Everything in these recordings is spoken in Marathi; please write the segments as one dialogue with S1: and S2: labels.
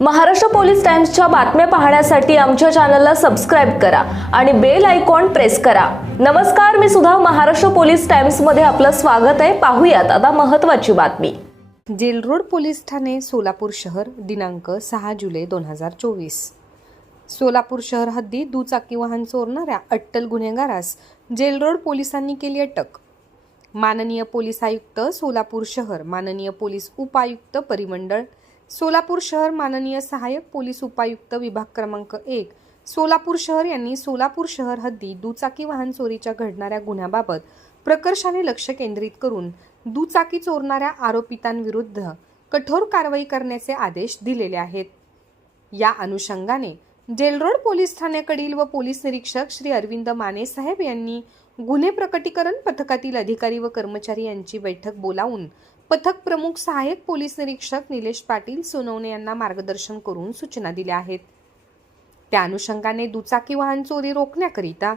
S1: महाराष्ट्र पोलीस टाइम्सच्या बातम्या पाहण्यासाठी आमच्या चॅनलला सबस्क्राईब करा आणि बेल आयकॉन प्रेस करा. नमस्कार मी सुद्धा महाराष्ट्र पोलीस टाइम्समध्ये आपलं स्वागत आहे. पाहूयात आता महत्वाची बातमी.
S2: जेलरोड पोलीस ठाणे सोलापूर शहर दिनांक सहा जुलै दोन हजार चोवीस. सोलापूर शहर हद्दी दुचाकी वाहन चोरणाऱ्या अट्टल गुन्हेगारास जेलरोड पोलिसांनी केली अटक. माननीय पोलीस आयुक्त सोलापूर शहर माननीय पोलीस उपायुक्त परिमंडळ सोलापूर शहर माननीय सहाय्यक पोलीस उपायुक्त विभाग क्रमांक एक. सोलापूर शहर यांनी सोलापूर शहर हद्दी दुचाकी वाहन चोरीच्या घडणाऱ्या गुन्ह्याबाबत प्रकर्षाने लक्ष केंद्रित करून दुचाकी चोरणाऱ्या आरोपितांविरुद्ध कठोर कारवाई करण्याचे आदेश दिलेले आहेत. या अनुषंगाने जेलरोड पोलीस ठाण्याकडील व पोलीस निरीक्षक श्री अरविंद माने साहेब यांनी गुन्हे प्रकटीकरण पथकातील अधिकारी व कर्मचारी यांची बैठक बोलावून पथक प्रमुख सहाय्यक पोलीस निरीक्षक निलेश पाटील सोनवणे यांना मार्गदर्शन करून सूचना दिल्या आहेत. त्या अनुषंगाने दुचाकी वाहन चोरी रोखण्याकरिता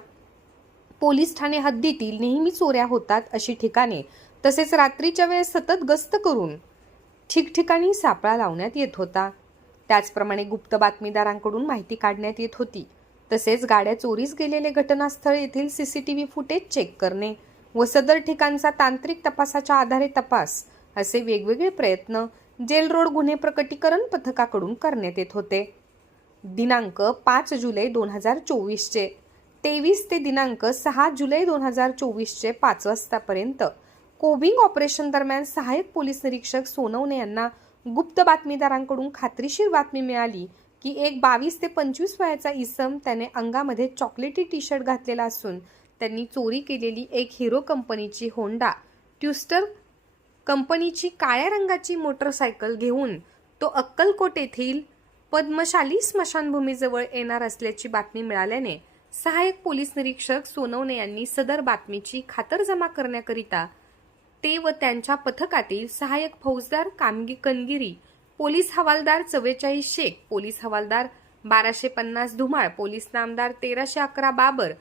S2: पोलीस ठाणे हद्दीतील नेहमी चोऱ्या होतात अशी ठिकाणे तसेच रात्रीच्या वेळेस सतत गस्त करून ठिकठिकाणी सापळा लावण्यात येत होता. त्याचप्रमाणे गुप्त बातमीदारांकडून माहिती काढण्यात येत होती. तसेच गाड्या चोरीस गेलेले घटनास्थळ येथील सीसीटीव्ही फुटेज चेक करणे व सदर ठिकाणचा तांत्रिक तपासाच्या आधारे तपास असे वेगवेगळे प्रयत्न जेल रोड गुन्हे प्रकटीकरण पथकाकडून करण्यात येत होते. दिनांक पाच जुलै दोन हजार चोवीसचे तेवीस ते दिनांक सहा जुलै दोन हजार चोवीसचे पाच वाजतापर्यंत कोबिंग ऑपरेशन दरम्यान सहाय्यक पोलीस निरीक्षक सोनवणे यांना गुप्त बातमीदारांकडून खात्रीशीर बातमी मिळाली की एक बावीस ते पंचवीस वयाचा इसम त्याने अंगामध्ये चॉकलेटी टी शर्ट घातलेला असून त्यांनी चोरी केलेली एक हिरो कंपनीची होंडा ट्युस्टर कंपनीची काळ्या रंगाची मोटरसायकल घेऊन तो अक्कलकोट येथील पद्मशाली स्मशानभूमीजवळ येणार असल्याची बातमी मिळाल्याने सहाय्यक पोलीस निरीक्षक सोनवणे यांनी सदर बातमीची खातरजमा करण्याकरिता ते व त्यांच्या पथकातील सहाय्यक फौजदार कामगी कनगिरी पोलीस हवालदार चव्वेचाळीस शेख पोलीस हवालदार बाराशे पन्नास धुमाळ पोलीस नामदार तेराशे अकरा बाबर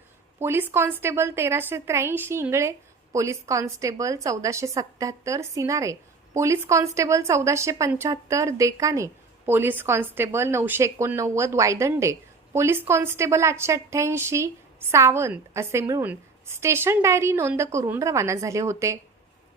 S2: पोलीस कॉन्स्टेबल तेराशे त्र्याऐंशी इंगळे पोलीस कॉन्स्टेबल चौदाशे सत्याहत्तर सिनारे पोलीस कॉन्स्टेबल चौदाशे पंच्याहत्तर देकाने पोलीस कॉन्स्टेबल नऊशे एकोणनव्वद वायदंडे पोलीस कॉन्स्टेबल आठशे अठ्ठ्याऐंशी सावंत असे मिळून स्टेशन डायरी नोंद करून रवाना झाले होते.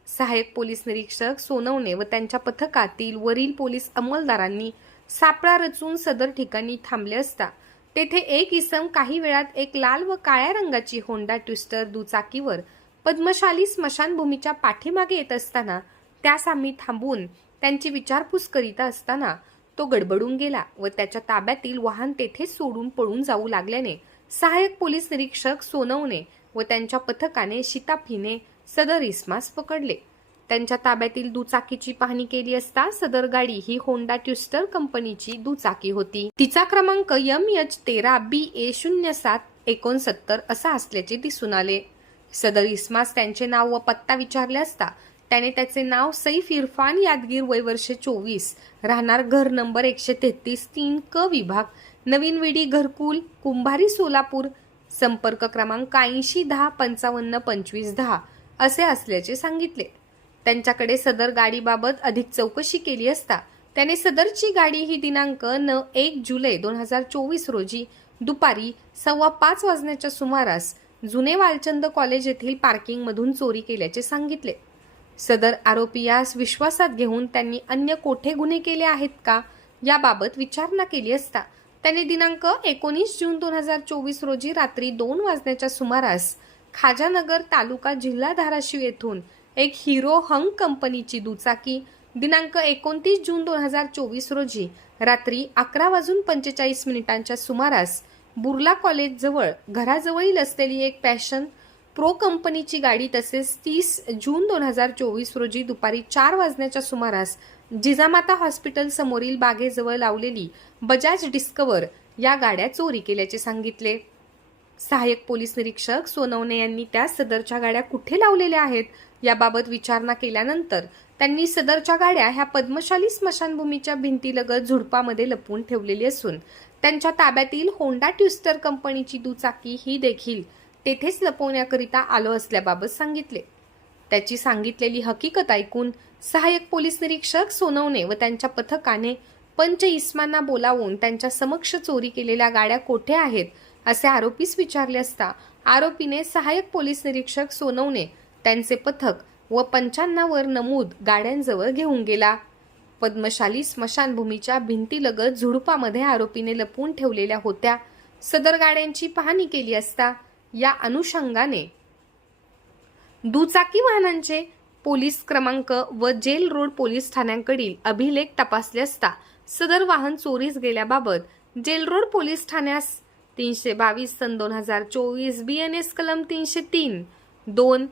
S2: सहाय्यक पोलीस निरीक्षक सोनवणे व त्यांच्या पथकातील वरील पोलीस अंमलदारांनी सापळा रचून सदर ठिकाणी थांबले असता. तेथे एक इसम काही वेळात एक लाल व काळ्या रंगाची होंडा ट्विस्टर दुचाकीवर पद्मशाली स्मशानभूमीच्या पाठीमागे येत असताना त्यास आम्ही थांबवून त्यांची विचारपूस करीत असताना तो गडबडून गेला व त्याच्या ताब्यातील वाहन तेथेच सोडून पळून जाऊ लागल्याने सहाय्यक पोलीस निरीक्षक सोनवणे व त्यांच्या पथकाने शिताफीने सदर इस्मास पकडले. त्यांच्या ताब्यातील दुचाकीची पाहणी केली असता सदर गाडी ही होंडा ट्युस्टर कंपनीची दुचाकी होती. तिचा क्रमांक यम एच तेरा बी ए शून्य सात एकोणसत्तर असा असल्याचे दिसून आले. सदर इस्मास त्यांचे नाव व पत्ता विचारले असता त्याने त्याचे नाव सैफ इरफान यादगीर वय वर्षे चोवीस राहणार घर नंबर एकशे तेहतीस तीन क विभाग नवीन विडी घरकुल कुंभारी सोलापूर संपर्क क्रमांक ऐंशी दहा पंचावन्न पंचवीस दहा असे असल्याचे सांगितले. त्यांच्याकडे सदर गाडीबाबत अधिक चौकशी केली असता त्याने सदरची गाडी ही दिनांक न एक जुलै दोन हजार चोवीस रोजी दुपारी सव्वा पाच वाजण्याच्या सुमारास जुने वालचंद कॉलेज येथील पार्किंगमधून चोरी केल्याचे सांगितले. सदर आरोपी यास विश्वासात घेऊन त्यांनी अन्य कोठे गुन्हे केले आहेत का याबाबत विचारणा केली असता त्याने दिनांक एकोणीस जून दोन हजार चोवीस रोजी रात्री दोन वाजण्याच्या सुमारास खाजानगर तालुका जिल्हा धाराशिव येथून एक हिरो हंग कंपनीची दुचाकी दिनांक एकोणतीस जून दोन हजार चोवीस रोजी रात्री अकरा वाजून पंचेचाळीस मिनिटांच्या सुमारास बुर्ला कॉलेजजवळ घराजवळील असलेली एक पॅशन प्रो कंपनीची गाडी तसेच तीस जून दोन हजार चोवीस रोजी दुपारी चार वाजण्याच्या सुमारास जिजामाता हॉस्पिटल समोरील बागेजवळ लावलेली बजाज डिस्कवर या गाड्या चोरी केल्याचे सांगितले. सहाय्यक पोलीस निरीक्षक सोनवणे यांनी त्या सदरच्या गाड्या कुठे लावलेल्या आहेत याबाबत विचारणा केल्यानंतर त्यांनी सदरच्या गाड्या ह्या पद्मशाली स्मशानभूमीच्या भिंतीलगत झुडपामध्ये लपवून ठेवलेली असून त्यांच्या ताब्यातील होंडा ट्युस्टर कंपनीची दुचाकी ही देखील तेथेच लपवण्याकरिता आलो असल्याबाबत सांगितले. त्याची सांगितलेली हकीकत ऐकून सहाय्यक पोलीस निरीक्षक सोनवणे व त्यांच्या पथकाने पंच इस्मांना बोलावून त्यांच्या समक्ष चोरी केलेल्या गाड्या कोठे आहेत असे आरोपीस विचारले असता आरोपीने सहाय्यक पोलीस निरीक्षक सोनवणे त्यांचे पथक व पंचांनावर नमूद गाड्यांजवळ घेऊन गेला. पद्मशाली स्मशानभूमीच्या भिंतीलगत झुडपामध्ये आरोपीने लपवून ठेवलेल्या होत्या. सदर गाड्यांची पाहणी केली असता या अनुषंगाने दुचाकी वाहनांचे पोलीस क्रमांक व जेल रोड पोलीस ठाण्यांकडील अभिलेख तपासले असता सदर वाहन चोरीस गेल्याबाबत जेल रोड पोलीस ठाण्यास तीनशे बावीस सन दोन हजार चोवीस बी एन एस कलम तीनशे तीन दोन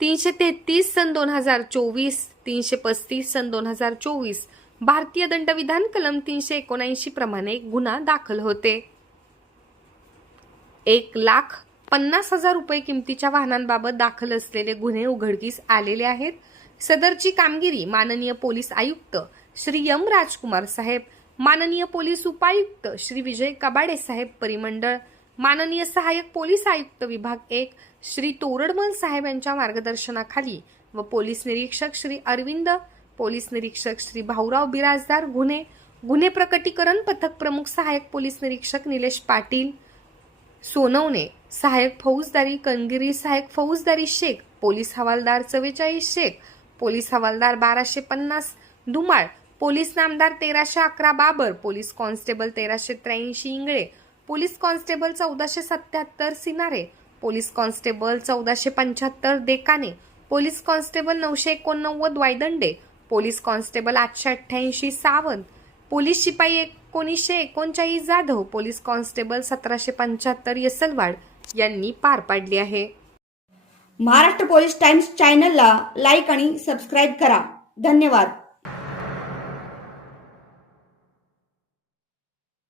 S2: तीनशे तेहतीस सन दोन हजार चोवीस तीनशे पस्तीस सन दोन हजार चोवीस. भारतीय दंडविधान कलम तीनशे एकोणऐंशी प्रमाणे गुन्हा दाखल होते. एक लाख पन्नास हजार रुपये किमतीच्या वाहनांबाबत दाखल असलेले गुन्हे उघडकीस आलेले आहेत. सदरची कामगिरी माननीय पोलीस आयुक्त श्री यम राजकुमार साहेब माननीय पोलीस उपायुक्त श्री विजय कबाडे साहेब परिमंडळ माननीय सहाय्यक पोलीस आयुक्त विभाग एक श्री तोरडमल साहेब यांच्या मार्गदर्शनाखाली व पोलीस निरीक्षक श्री अरविंद पोलीस निरीक्षक श्री भाऊराव बिराजदार गुन्हे गुन्हे प्रकटीकरण पथक प्रमुख सहाय्यक पोलीस निरीक्षक निलेश पाटील सोनवणे सहाय्यक फौजदारी कनगिरी सहाय्यक फौजदारी शेख पोलीस हवालदार चव्वेचाळीस शेख पोलीस हवालदार बाराशे पन्नास धुमाळ पोलीस नामदार तेराशे अकरा बाबर पोलीस कॉन्स्टेबल तेराशे त्र्याऐंशी इंगळे पोलीस कॉन्स्टेबल चौदाशे सत्याहत्तर सिनारे पोलीस कॉन्स्टेबल चौदाशे पंच्याहत्तर देकाने पोलीस कॉन्स्टेबल नऊशे एकोणनव्वद वायदंडे पोलीस कॉन्स्टेबल आठशे अठ्ठ्याऐंशी सावंत पोलीस शिपाई एकोणीसशे एकोणचाळीस जाधव पोलीस कॉन्स्टेबल सतराशे पंच्याहत्तर यसलवाड यांनी पार पाडली आहे.
S3: महाराष्ट्र पोलीस टाइम्स चॅनलला लाईक आणि सबस्क्राईब करा. धन्यवाद.